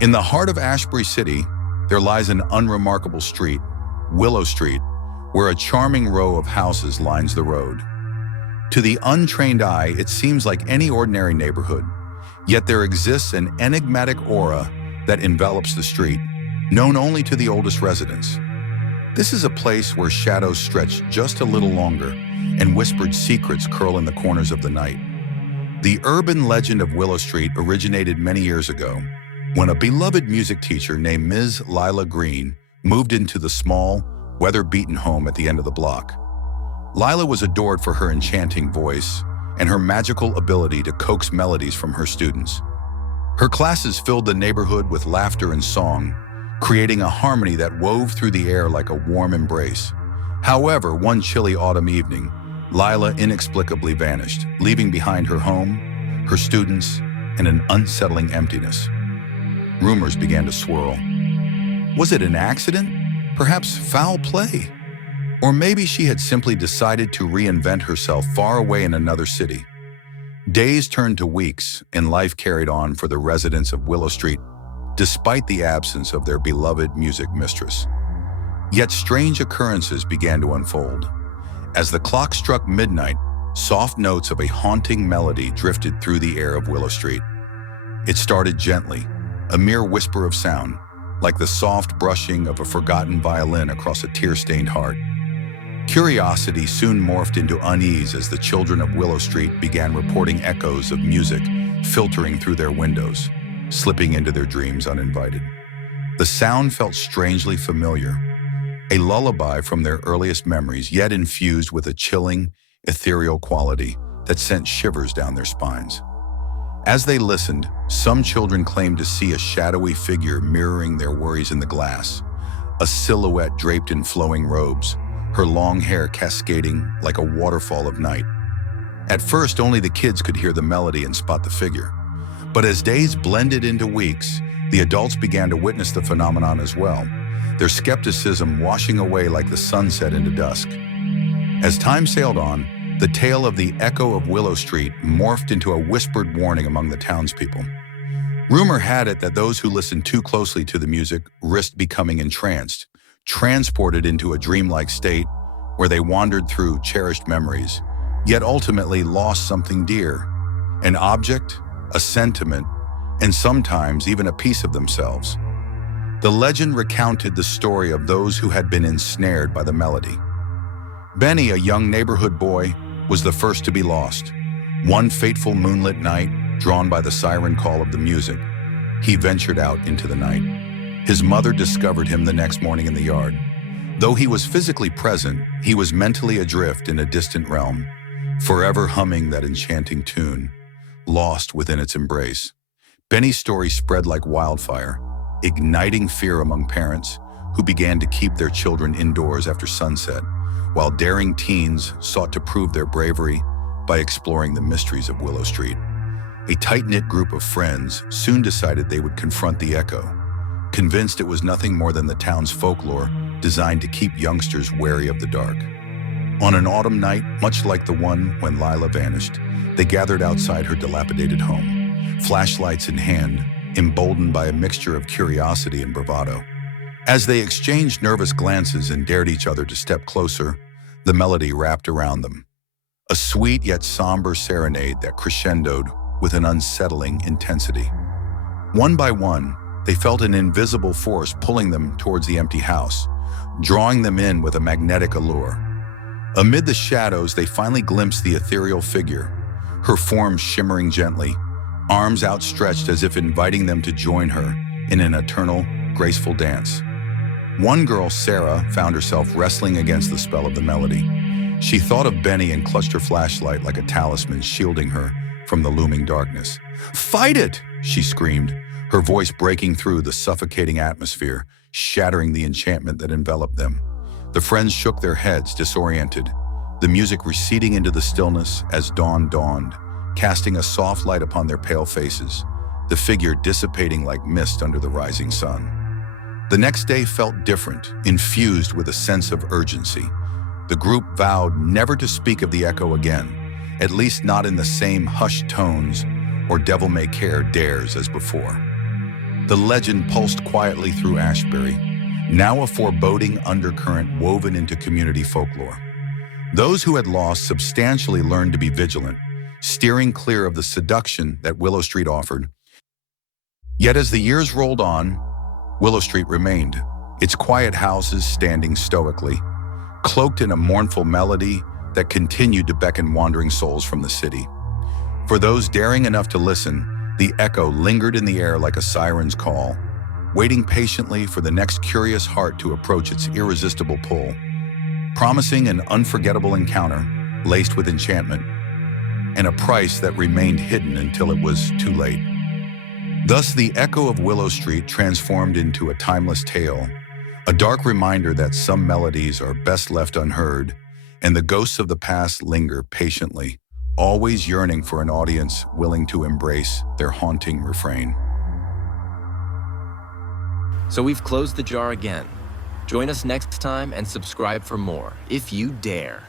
In the heart of Ashbury City, there lies an unremarkable street, Willow Street, where a charming row of houses lines the road. To the untrained eye, it seems like any ordinary neighborhood, yet there exists an enigmatic aura that envelops the street, known only to the oldest residents. This is a place where shadows stretch just a little longer and whispered secrets curl in the corners of the night. The urban legend of Willow Street originated many years ago, when a beloved music teacher named Ms. Lila Green moved into the small, weather-beaten home at the end of the block. Lila was adored for her enchanting voice and her magical ability to coax melodies from her students. Her classes filled the neighborhood with laughter and song, creating a harmony that wove through the air like a warm embrace. However, one chilly autumn evening, Lila inexplicably vanished, leaving behind her home, her students, and an unsettling emptiness. Rumors began to swirl. Was it an accident? Perhaps foul play? Or maybe she had simply decided to reinvent herself far away in another city. Days turned to weeks, and life carried on for the residents of Willow Street, despite the absence of their beloved music mistress. Yet strange occurrences began to unfold. As the clock struck midnight, soft notes of a haunting melody drifted through the air of Willow Street. It started gently, a mere whisper of sound, like the soft brushing of a forgotten violin across a tear-stained heart. Curiosity soon morphed into unease as the children of Willow Street began reporting echoes of music filtering through their windows, slipping into their dreams uninvited. The sound felt strangely familiar, a lullaby from their earliest memories, yet infused with a chilling, ethereal quality that sent shivers down their spines. As they listened, some children claimed to see a shadowy figure mirroring their worries in the glass, a silhouette draped in flowing robes, her long hair cascading like a waterfall of night. At first, only the kids could hear the melody and spot the figure. But as days blended into weeks, the adults began to witness the phenomenon as well, their skepticism washing away like the sunset into dusk. As time sailed on, the tale of the echo of Willow Street morphed into a whispered warning among the townspeople. Rumor had it that those who listened too closely to the music risked becoming entranced, transported into a dreamlike state where they wandered through cherished memories, yet ultimately lost something dear, an object, a sentiment, and sometimes even a piece of themselves. The legend recounted the story of those who had been ensnared by the melody. Benny, a young neighborhood boy, was the first to be lost. One fateful moonlit night, drawn by the siren call of the music, he ventured out into the night. His mother discovered him the next morning in the yard. Though he was physically present, he was mentally adrift in a distant realm, forever humming that enchanting tune, lost within its embrace. Benny's story spread like wildfire, igniting fear among parents who began to keep their children indoors after sunset, while daring teens sought to prove their bravery by exploring the mysteries of Willow Street. A tight-knit group of friends soon decided they would confront the echo, convinced it was nothing more than the town's folklore designed to keep youngsters wary of the dark. On an autumn night, much like the one when Lila vanished, they gathered outside her dilapidated home, flashlights in hand, emboldened by a mixture of curiosity and bravado. As they exchanged nervous glances and dared each other to step closer, the melody wrapped around them, a sweet yet somber serenade that crescendoed with an unsettling intensity. One by one, they felt an invisible force pulling them towards the empty house, drawing them in with a magnetic allure. Amid the shadows, they finally glimpsed the ethereal figure, her form shimmering gently, arms outstretched as if inviting them to join her in an eternal, graceful dance. One girl, Sarah, found herself wrestling against the spell of the melody. She thought of Benny and clutched her flashlight like a talisman shielding her from the looming darkness. "Fight it!" she screamed, her voice breaking through the suffocating atmosphere, shattering the enchantment that enveloped them. The friends shook their heads, disoriented, the music receding into the stillness as dawn dawned, casting a soft light upon their pale faces, the figure dissipating like mist under the rising sun. The next day felt different, infused with a sense of urgency. The group vowed never to speak of the echo again, at least not in the same hushed tones or devil-may-care dares as before. The legend pulsed quietly through Ashbury, now a foreboding undercurrent woven into community folklore. Those who had lost substantially learned to be vigilant, steering clear of the seduction that Willow Street offered. Yet as the years rolled on, Willow Street remained, its quiet houses standing stoically, cloaked in a mournful melody that continued to beckon wandering souls from the city. For those daring enough to listen, the echo lingered in the air like a siren's call, waiting patiently for the next curious heart to approach its irresistible pull, promising an unforgettable encounter laced with enchantment, and a price that remained hidden until it was too late. Thus, the echo of Willow Street transformed into a timeless tale, a dark reminder that some melodies are best left unheard, and the ghosts of the past linger patiently, always yearning for an audience willing to embrace their haunting refrain. So we've closed the jar again. Join us next time and subscribe for more, if you dare.